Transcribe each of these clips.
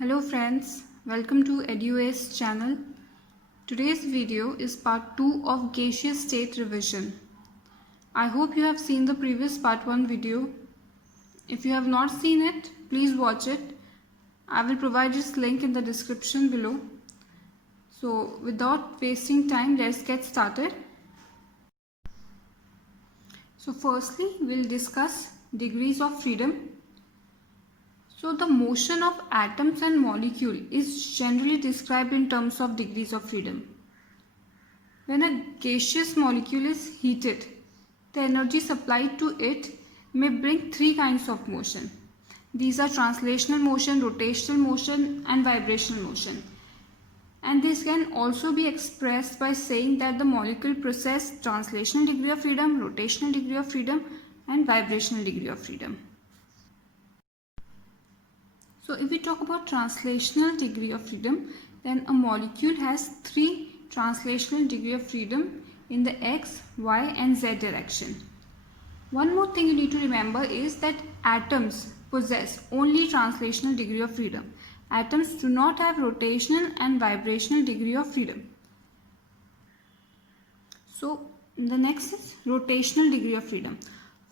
Hello friends, welcome to EduAce channel. Today's video is part 2 of gaseous state revision. I hope you have seen the previous part 1 video. If you have not seen it, please watch it. I will provide its link in the description below. So without wasting time, let's get started. So firstly, we'll discuss degrees of freedom. So the motion of atoms and molecule is generally described in terms of degrees of freedom. When a gaseous molecule is heated, the energy supplied to it may bring three kinds of motion. These are translational motion, rotational motion and vibrational motion. And this can also be expressed by saying that the molecule possesses translational degree of freedom, rotational degree of freedom and vibrational degree of freedom. So if we talk about translational degree of freedom, then a molecule has three translational degree of freedom in the x, y and z direction. One more thing you need to remember is that atoms possess only translational degree of freedom. Atoms do not have rotational and vibrational degree of freedom. So the next is rotational degree of freedom.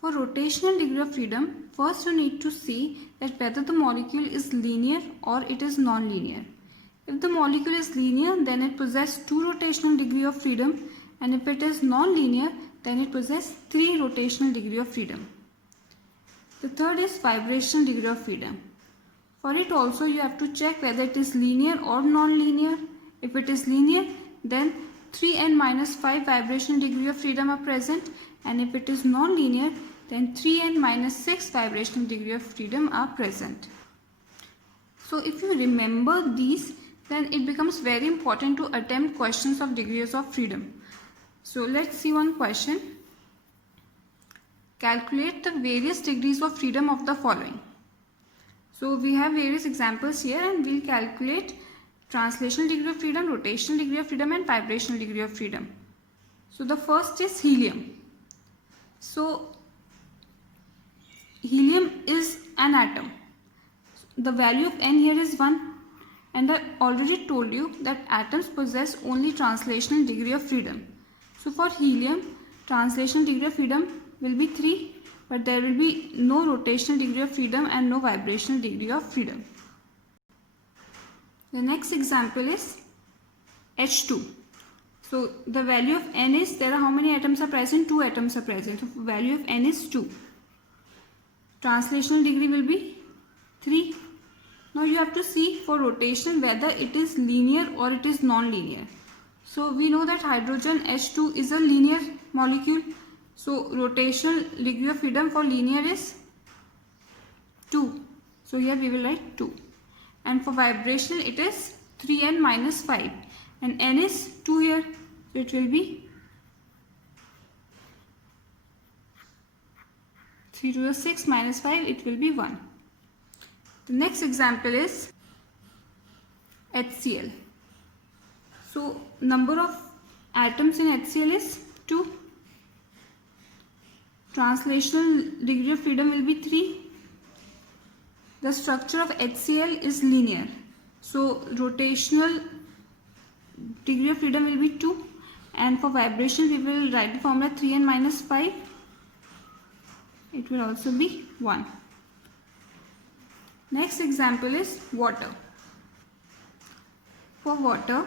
For rotational degree of freedom, first you need to see that whether the molecule is linear or it is non-linear. If the molecule is linear, then it possesses two rotational degree of freedom, and if it is non-linear, then it possesses three rotational degree of freedom. The third is vibrational degree of freedom. For it also you have to check whether it is linear or non-linear. If it is linear, then 3n minus 5 vibrational degree of freedom are present, and if it is non-linear, then 3n minus 6 vibrational degree of freedom are present. So if you remember these, then it becomes very important to attempt questions of degrees of freedom. So let's see one question. Calculate the various degrees of freedom of the following. So we have various examples here, and we'll calculate translational degree of freedom, rotational degree of freedom and vibrational degree of freedom. So the first is helium. So helium is an atom. The value of n here is 1, and I already told you that atoms possess only translational degree of freedom. So for helium, translational degree of freedom will be 3, but there will be no rotational degree of freedom and no vibrational degree of freedom. The next example is H2. So the value of n is, there are how many atoms are present? 2 atoms are present. So value of n is 2. Translational degree will be 3. Now you have to see for rotation whether it is linear or it is non-linear. So we know that hydrogen H2 is a linear molecule. So rotational degree of freedom for linear is 2. So here we will write 2. And for vibrational it is 3n minus 5. And n is 2 here. So it will be 3 to the 6 minus 5, it will be 1. The next example is HCl. So number of atoms in HCl is 2. Translational degree of freedom will be 3. The structure of HCl is linear. So rotational degree of freedom will be 2. And for vibration we will write the formula 3n minus 5. It will also be 1. Next example is water. For water,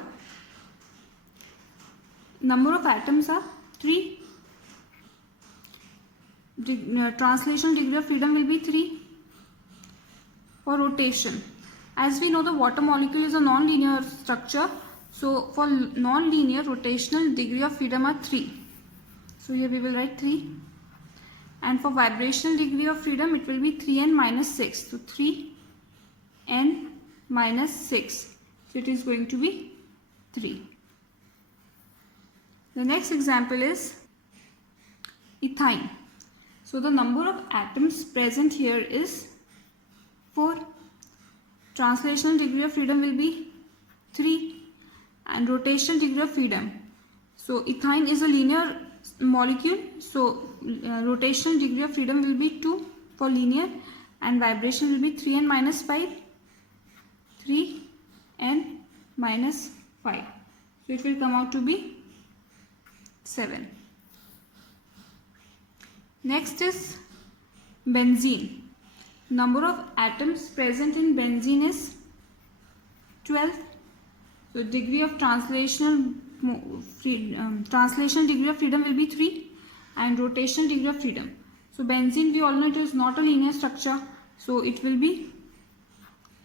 number of atoms are 3. Translational degree of freedom will be 3. For rotation, as we know the water molecule is a non-linear structure, so for non-linear rotational degree of freedom are 3. So here we will write 3. And for vibrational degree of freedom it will be 3n minus 6. So 3n minus 6. So it is going to be 3. The next example is ethyne. So the number of atoms present here is 4. Translational degree of freedom will be 3. And rotational degree of freedom. So ethyne is a linear molecule, so rotational degree of freedom will be 2 for linear, and vibration will be 3n minus 5. 3n minus 5. So it will come out to be 7. Next is benzene. Number of atoms present in benzene is 12. So degree of translational degree of freedom will be 3, and rotational degree of freedom. So benzene, we all know it is not a linear structure, so it will be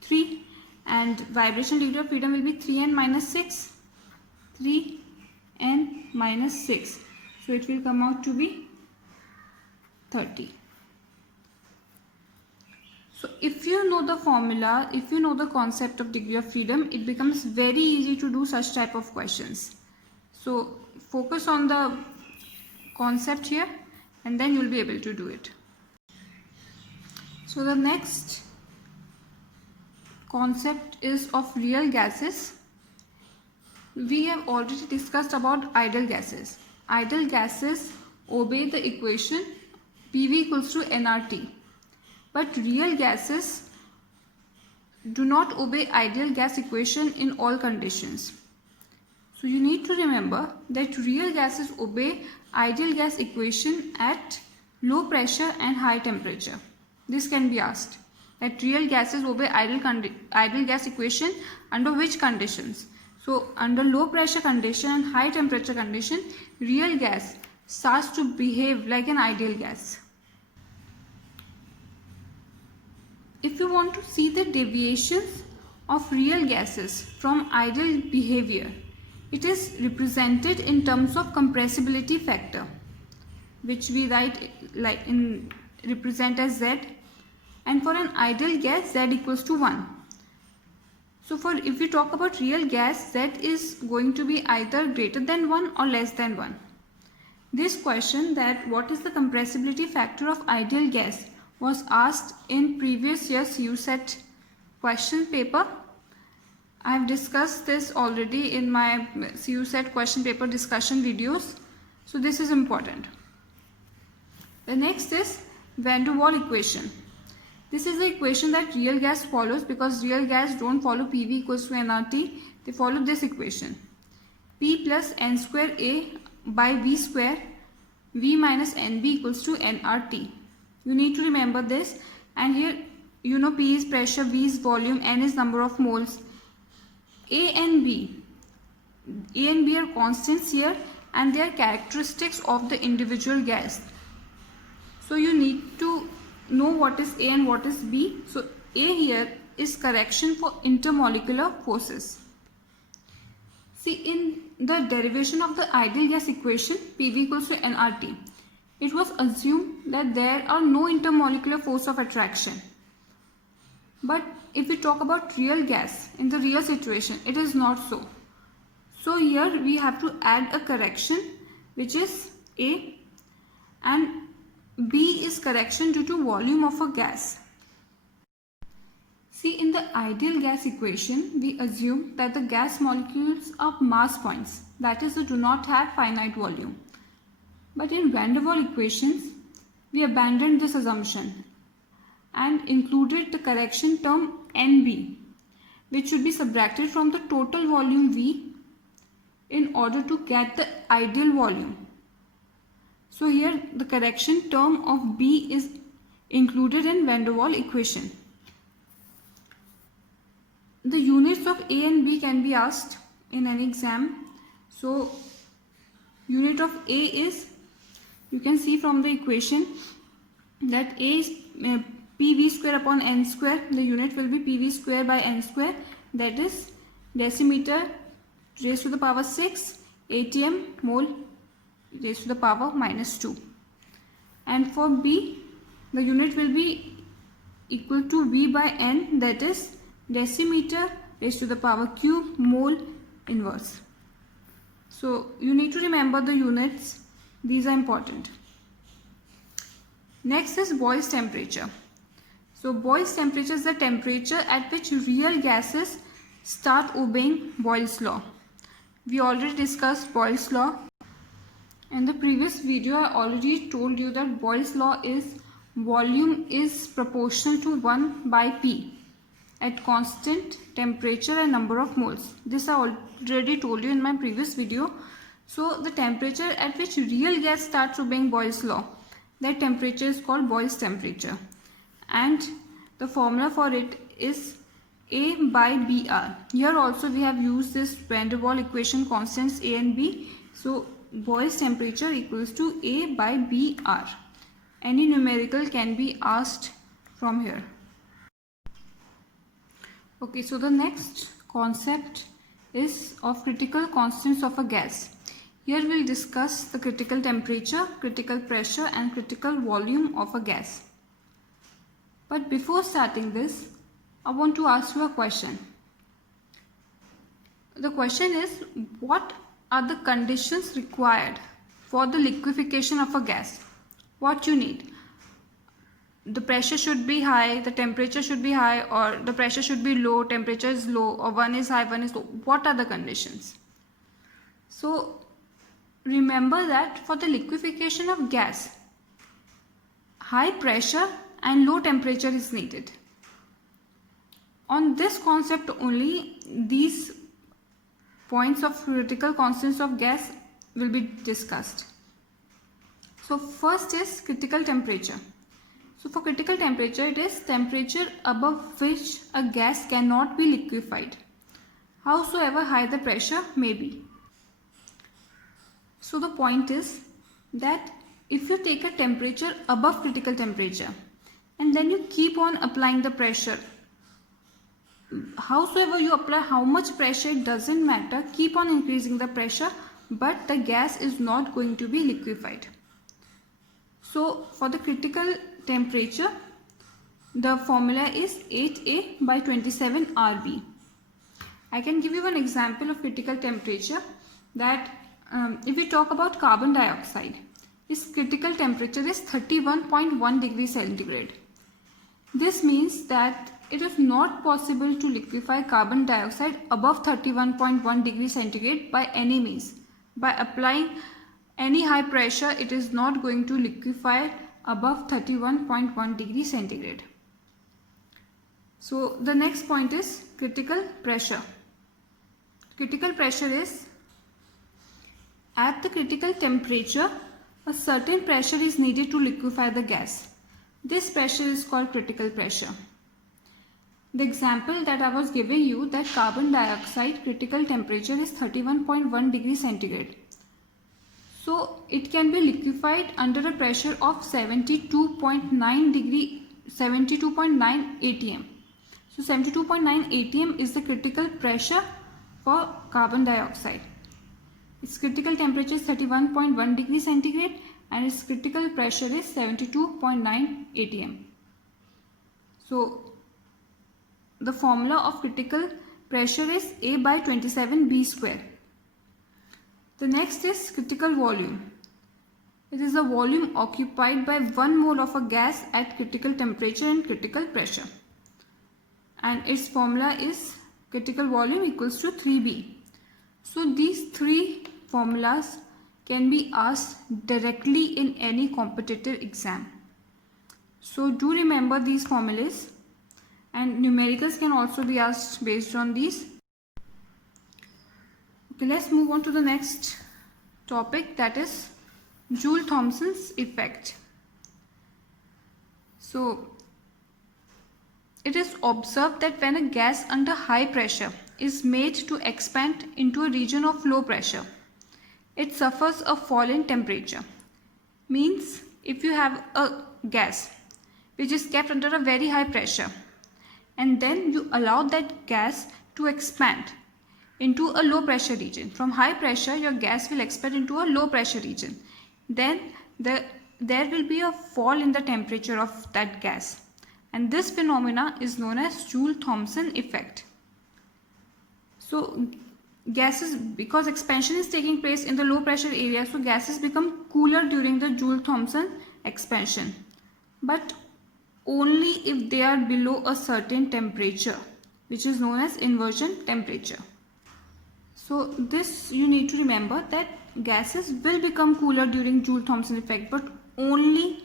3, and vibrational degree of freedom will be 3n minus 6. 3n minus 6. So it will come out to be 30. So if you know the formula, if you know the concept of degree of freedom, it becomes very easy to do such type of questions. So focus on the concept here and then you will be able to do it. So the next concept is of real gases. We have already discussed about ideal gases. Ideal gases obey the equation PV equals to nRT. But real gases do not obey ideal gas equation in all conditions. So you need to remember that real gases obey ideal gas equation at low pressure and high temperature. This can be asked, that real gases obey ideal gas equation under which conditions. So under low pressure condition and high temperature condition, real gas starts to behave like an ideal gas. If you want to see the deviations of real gases from ideal behavior, it is represented in terms of compressibility factor, which we represent as Z, and for an ideal gas Z equals to 1. So if we talk about real gas, Z is going to be either greater than 1 or less than 1. This question, that what is the compressibility factor of ideal gas, was asked in previous year's USET question paper. I have discussed this already in my USET question paper discussion videos. So this is important. The next is Van der Waals equation. This is the equation that real gas follows, because real gas don't follow PV equals to nRT. They follow this equation. P plus n square A by V square V minus NB equals to nRT. You need to remember this, and here you know P is pressure, V is volume, N is number of moles. A and B are constants here, and they are characteristics of the individual gas. So you need to know what is A and what is B. So A here is correction for intermolecular forces. See, in the derivation of the ideal gas equation PV equals to nRT, it was assumed that there are no intermolecular force of attraction. But if we talk about real gas, in the real situation, it is not so. So here we have to add a correction, which is A, and B is correction due to volume of a gas. See, in the ideal gas equation, we assume that the gas molecules are mass points, that is, they do not have finite volume. But in Van der Waals equations, we abandoned this assumption and included the correction term NB, which should be subtracted from the total volume V in order to get the ideal volume. So here the correction term of B is included in Van der Waals equation. The units of A and B can be asked in an exam. So unit of A is, you can see from the equation that A is PV square upon N square. The unit will be PV square by N square, that is decimeter raised to the power 6 atm mole raised to the power minus 2. And for B, the unit will be equal to V by N, that is decimeter raised to the power cube mole inverse. So you need to remember the units. These are important. Next is Boyle's temperature. So Boyle's temperature is the temperature at which real gases start obeying Boyle's law. We already discussed Boyle's law. In the previous video, I already told you that Boyle's law is volume is proportional to 1 by P. at constant temperature and number of moles. This I already told you in my previous video. So the temperature at which real gas starts obeying Boyle's law, that temperature is called Boyle's temperature, and the formula for it is A by BR. Here also we have used this van der Waals equation, constants A and B. So Boyle's temperature equals to A by BR. Any numerical can be asked from here. Okay, so the next concept is of critical constants of a gas. Here we'll discuss the critical temperature, critical pressure and critical volume of a gas. But before starting this, I want to ask you a question. The question is, what are the conditions required for the liquefaction of a gas? What you need? The pressure should be high, the temperature should be high, or the pressure should be low, temperature is low, or one is high, one is low. What are the conditions? So remember that for the liquefaction of gas, high pressure and low temperature is needed. On this concept only, these points of critical constants of gas will be discussed. So first is critical temperature. So for critical temperature, it is temperature above which a gas cannot be liquefied, howsoever high the pressure may be. So the point is that if you take a temperature above critical temperature and then you keep on applying the pressure, howsoever you apply, how much pressure, it doesn't matter, keep on increasing the pressure, but the gas is not going to be liquefied. So for the critical temperature, the formula is 8A by 27 RB. I can give you an example of critical temperature, that if we talk about carbon dioxide, its critical temperature is 31.1 degrees centigrade. This means that it is not possible to liquefy carbon dioxide above 31.1 degrees centigrade by any means. By applying any high pressure, it is not going to liquefy above 31.1 degrees centigrade. So the next point is critical pressure. Critical pressure is, at the critical temperature, a certain pressure is needed to liquefy the gas. This pressure is called critical pressure. The example that I was giving you, that carbon dioxide critical temperature is 31.1 degrees centigrade. So it can be liquefied under a pressure of 72.9 atm. So 72.9 atm is the critical pressure for carbon dioxide. Its critical temperature is 31.1 degrees centigrade and its critical pressure is 72.9 atm. So the formula of critical pressure is A by 27 B square. The next is critical volume. It is the volume occupied by 1 mole of a gas at critical temperature and critical pressure. And its formula is critical volume equals to 3B. So these three formulas can be asked directly in any competitive exam. So do remember these formulas, and numericals can also be asked based on these. Okay, let's move on to the next topic, that is Joule-Thomson's effect. So it is observed that when a gas under high pressure is made to expand into a region of low pressure, it suffers a fall in temperature. Means if you have a gas which is kept under a very high pressure and then you allow that gas to expand into a low pressure region. From high pressure, your gas will expand into a low pressure region. Then there will be a fall in the temperature of that gas. And this phenomena is known as Joule-Thomson effect. So gases, because expansion is taking place in the low pressure area, so gases become cooler during the Joule-Thomson expansion. But only if they are below a certain temperature, which is known as inversion temperature. So this you need to remember, that gases will become cooler during Joule-Thomson effect, but only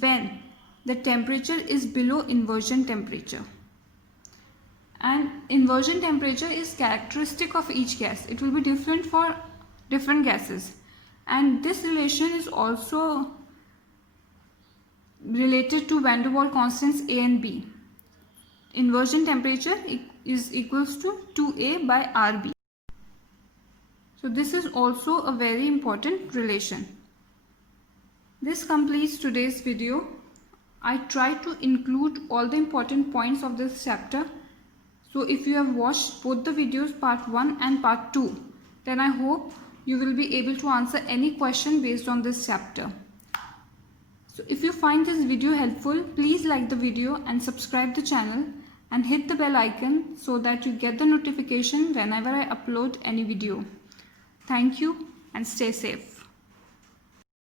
when the temperature is below inversion temperature. and inversion temperature is characteristic of each gas. It will be different for different gases, and this relation is also related to van der Waals constants A and B. Inversion temperature is equals to 2A by RB. So this is also a very important relation. This completes today's video. I tried to include all the important points of this chapter. So if you have watched both the videos, part 1 and part 2, then I hope you will be able to answer any question based on this chapter. So if you find this video helpful, please like the video and subscribe the channel and hit the bell icon so that you get the notification whenever I upload any video. Thank you and stay safe.